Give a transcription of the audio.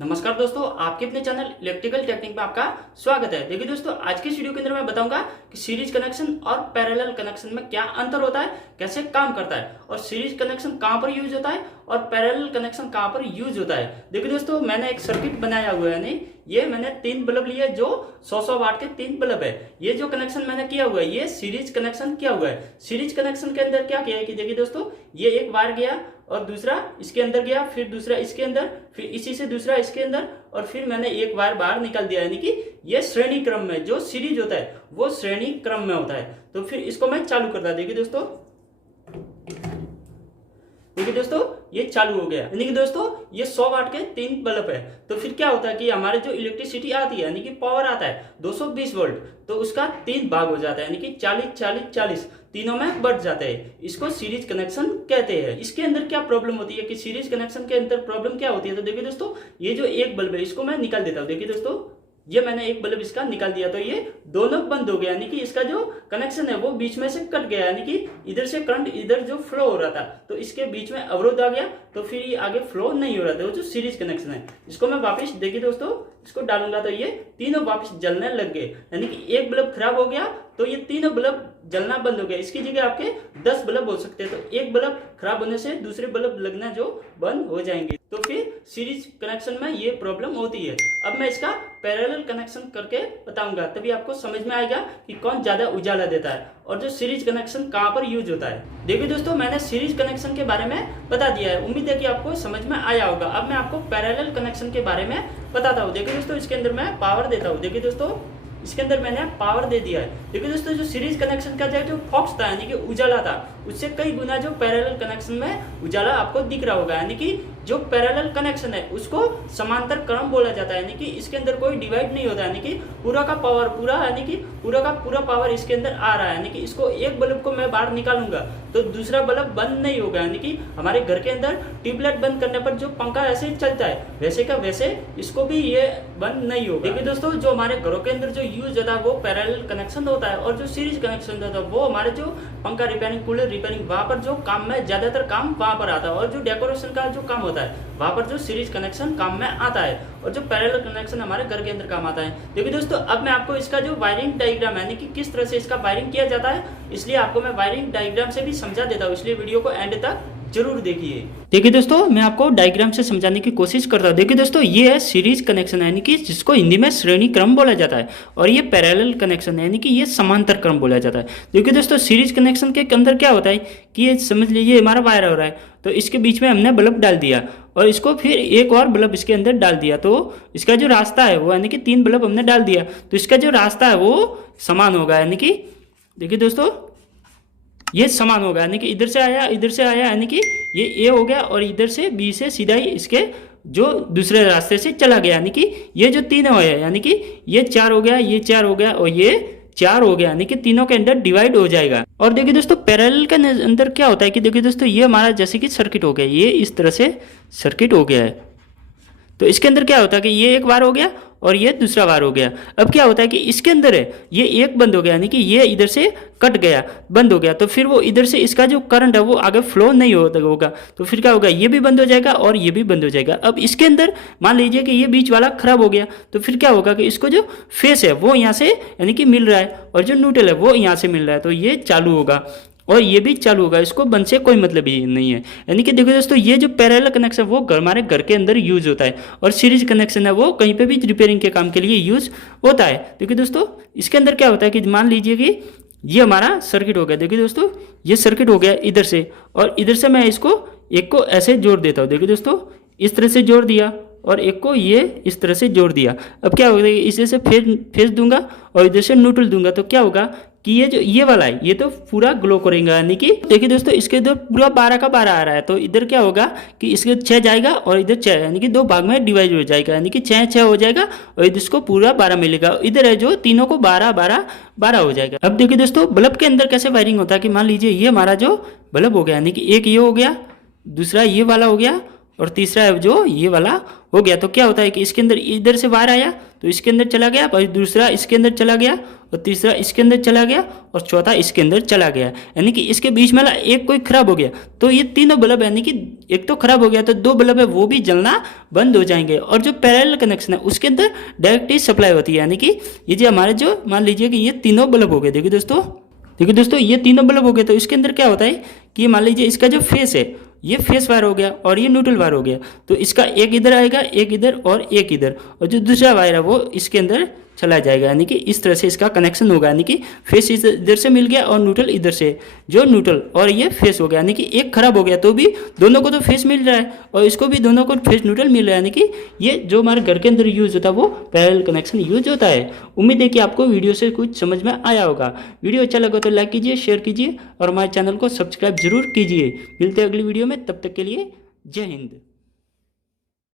नमस्कार दोस्तों, आपके अपने चैनल इलेक्ट्रिकल टेक्निक में आपका स्वागत है। देखिए दोस्तों, आज के वीडियो के अंदर मैं बताऊंगा कि सीरीज कनेक्शन और पैरेलल कनेक्शन में क्या अंतर होता है, कैसे काम करता है और सीरीज कनेक्शन कहां पर यूज होता है और पैरेलल कनेक्शन कहां पर यूज होता है। देखिए दोस्तों, मैंने एक सर्किट बनाया हुआ है। नहीं, ये मैंने 3 बल्ब लिए जो 100 वाट के 3 बल्ब है। ये जो कनेक्शन मैंने किया हुआ है ये सीरीज कनेक्शन किया हुआ है। सीरीज कनेक्शन के अंदर क्या किया है कि देखिए दोस्तों, ये एक वायर गया और दूसरा इसके अंदर गया, फिर दूसरा इसके अंदर, फिर इसी से दूसरा इसके अंदर, और फिर मैंने एक वायर बाहर निकाल दिया। यानी कि ये श्रेणी क्रम में जो सीरीज होता है वो श्रेणी क्रम में होता है। तो फिर इसको मैं चालू करता। देखिए दोस्तों, ये चालू हो गया। यानी कि दोस्तों ये 100 वाट के 3 बल्ब है। तो फिर क्या होता है कि हमारे जो इलेक्ट्रिसिटी आती है यानी कि पावर आता है 220 वोल्ट, तो उसका 3 भाग हो जाता है। यानी कि 40 40 40 तीनों में बढ़ जाते हैं। इसको सीरीज कनेक्शन कहते हैं। इसके अंदर क्या प्रॉब्लम होती है कि सीरीज कनेक्शन के अंदर प्रॉब्लम क्या होती है, तो देखिए दोस्तों, ये जो एक बल्ब है इसको मैं निकाल देता हूँ। देखिए दोस्तों, ये मैंने एक बल्ब इसका निकाल दिया तो ये दोनों बंद हो गया। यानी कि इसका जो कनेक्शन है वो बीच में से कट गया। यानी कि इधर से करंट इधर जो फ्लो हो रहा था तो इसके बीच में अवरोध आ गया, तो फिर ये आगे फ्लो नहीं हो रहा था। वो जो सीरीज कनेक्शन है इसको मैं वापस, देखिए दोस्तों, इसको डालूंगा तो ये तीनों वापस जलने लग गए। यानी कि एक बल्ब खराब हो गया तो ये तीनों बल्ब जलना बंद हो गया। इसकी जगह आपके 10 बल्ब हो सकते हैं। तो एक बल्ब खराब होने से दूसरे बल्ब लगना जो बंद हो जाएंगे। तो फिर सीरीज कनेक्शन में ये प्रॉब्लम होती है। अब मैं इसका पैरेलल कनेक्शन करके बताऊंगा, तभी आपको समझ में आएगा कि कौन ज्यादा उजाला देता है और जो सीरीज कनेक्शन कहां पर यूज होता है। देखिए दोस्तों, मैंने सीरीज कनेक्शन के बारे में बता दिया है। उम्मीद है कि आपको समझ में आया होगा। अब मैं आपको पैरेलल कनेक्शन के बारे में बताता हूँ। देखिए दोस्तों, इसके अंदर मैं पावर देता हूँ। देखिए दोस्तों, इसके अंदर मैंने पावर दे दिया है। देखिए दोस्तों, जो सीरीज कनेक्शन का जो फॉक्स था यानी कि उजाला था, उससे कई गुना जो पैरेलल कनेक्शन में उजाला आपको दिख रहा होगा। यानी कि जो पैरेलल कनेक्शन है उसको समांतर क्रम बोला जाता है। यानी कि इसके अंदर कोई डिवाइड नहीं होता। यानी कि पूरा का पावर यानी कि पूरा का पूरा पावर इसके अंदर आ रहा है। यानी कि इसको एक बल्ब को मैं बाहर निकालूंगा तो दूसरा बल्ब बंद नहीं होगा। यानी कि हमारे घर के अंदर ट्यूबलाइट बंद करने पर जो पंखा ऐसे चलता है वैसे का वैसे इसको भी ये बंद नहीं होगा। देखिए दोस्तों, जो हमारे घरों के अंदर जो यूज होता है वो पैरेलल कनेक्शन होता है, और जो सीरीज कनेक्शन होता है वो हमारे जो पंखा रिपेयरिंग, कूलर रिपेयरिंग, वहां पर जो काम में ज्यादातर काम वहां पर आता है, और जो डेकोरेशन का जो काम होता है वहां पर जो सीरीज कनेक्शन काम में आता है, और जो पैरेलल कनेक्शन हमारे घर के अंदर काम आता है। देखिए दोस्तों, अब मैं आपको इसका जो वायरिंग डायग्राम यानी कि किस तरह से इसका वायरिंग किया जाता है, इसलिए आपको मैं वायरिंग डायग्राम से भी समझा देता हूँ। इसलिए वीडियो को एंड तक जरूर देखिए। देखिए दोस्तों, मैं आपको डायग्राम से समझाने की कोशिश करता हूँ। देखिए दोस्तों, ये है सीरीज कनेक्शन यानी कि जिसको हिंदी में श्रेणी क्रम बोला जाता है, और ये पैरेलल कनेक्शन है यानी कि ये समांतर क्रम बोला जाता है। देखिए दोस्तों, सीरीज कनेक्शन के अंदर क्या होता है कि ये समझ लीजिए हमारा वायर हो रहा है, तो इसके बीच में हमने बल्ब डाल दिया और इसको फिर एक और बल्ब इसके अंदर डाल दिया, तो इसका जो रास्ता है वो यानी कि 3 बल्ब हमने डाल दिया तो इसका जो रास्ता है वो समान होगा। यानी कि देखिए दोस्तों, ये समान होगा। यानी कि इधर से आया इधर से आया, यानी कि ये ए हो गया, और इधर से बी से सीधा ही इसके जो दूसरे रास्ते से चला गया। यानी कि ये जो तीनों है यानी कि ये 4 हो गया, ये 4 हो गया और ये 4 हो गया, यानी कि तीनों के अंदर डिवाइड हो जाएगा। और देखिए दोस्तों, पैरेलल के अंदर क्या होता है कि देखिए दोस्तों, ये हमारा जैसे कि सर्किट हो गया, ये इस तरह से सर्किट हो गया है। तो इसके अंदर क्या होता है कि ये एक बार हो गया और ये दूसरा बार हो गया। अब क्या होता है कि इसके अंदर है ये एक बंद हो गया, यानी कि ये इधर से कट गया, बंद हो गया, तो फिर वो इधर से इसका जो करंट है वो आगे फ्लो नहीं होगा। तो फिर क्या होगा, ये भी बंद हो जाएगा और ये भी बंद हो जाएगा। अब इसके अंदर मान लीजिए कि ये बीच वाला खराब हो गया, तो फिर क्या होगा कि इसको जो फेस है वो यहाँ से यानी कि मिल रहा है, और जो न्यूट्रल है वो यहाँ से मिल रहा है, तो ये चालू होगा और ये भी चालू होगा। इसको बंद से कोई मतलब ही नहीं है। यानी कि देखो दोस्तों, ये जो पैरेलल कनेक्शन वो हमारे घर के अंदर यूज होता है, और सीरीज कनेक्शन है वो कहीं पे भी रिपेयरिंग के काम के लिए यूज होता है। देखिए दोस्तों, इसके अंदर क्या होता है कि मान लीजिए कि ये हमारा सर्किट हो गया। देखिए दोस्तों, ये सर्किट हो गया इधर से, और इधर से मैं इसको एक को ऐसे जोड़ देता हूँ। देखिए दोस्तों, इस तरह से जोड़ दिया और एक को ये इस तरह से जोड़ दिया। अब क्या होगा, इसे से फेस दूंगा और इधर से न्यूट्रल दूंगा, तो क्या होगा कि ये जो ये वाला है ये तो पूरा ग्लो करेगा। यानी कि देखिए दोस्तों, इसके इधर पूरा 12 का 12 आ रहा है, तो इधर क्या होगा कि इसके 6 जाएगा और इधर 6, यानी कि 2 भाग में डिवाइड हो जाएगा। यानी कि 6 6 हो जाएगा और इधर इसको पूरा 12 मिलेगा। इधर है जो तीनों को 12 12 12 हो जाएगा। अब देखिए दोस्तों, बल्ब के अंदर कैसे वायरिंग होता है कि मान लीजिए ये हमारा जो बल्ब हो गया, यानी कि एक ये हो गया, दूसरा ये वाला हो गया और तीसरा है जो ये वाला हो गया। तो क्या होता है कि इसके अंदर इधर से वायर आया तो इसके अंदर चला गया, और दूसरा इसके अंदर चला गया, और तीसरा इसके अंदर चला गया, और चौथा इसके अंदर चला गया। यानी कि इसके बीच में एक कोई खराब हो गया तो ये तीनों बल्ब, यानी कि एक तो खराब हो गया तो दो बल्ब है वो भी जलना बंद हो जाएंगे। और जो पैरेलल कनेक्शन है उसके अंदर डायरेक्ट ही सप्लाई होती है, यानी कि ये जो हमारे जो मान लीजिए कि ये तीनों बल्ब हो गए। देखिए दोस्तों ये तीनों बल्ब हो गए तो इसके अंदर क्या होता है कि मान लीजिए इसका जो फेस है ये फेस वायर हो गया और ये न्यूट्रल वायर हो गया। तो इसका एक इधर आएगा, एक इधर और एक इधर, और जो दूसरा वायर है वो इसके अंदर चला जाएगा। यानी कि इस तरह से इसका कनेक्शन होगा, यानी कि फेस इधर से मिल गया और न्यूट्रल इधर से, जो न्यूट्रल और ये फेस हो गया। यानी कि एक खराब हो गया तो भी दोनों को तो फेस मिल रहा है और इसको भी दोनों को फेस न्यूट्रल मिल रहा है। यानी कि ये जो हमारे घर के अंदर यूज होता है वो पैरेलल कनेक्शन यूज होता है। उम्मीद है कि आपको वीडियो से कुछ समझ में आया होगा। वीडियो अच्छा लगा तो लाइक कीजिए, शेयर कीजिए और हमारे चैनल को सब्सक्राइब जरूर कीजिए। मिलते हैं अगली वीडियो में, तब तक के लिए जय हिंद।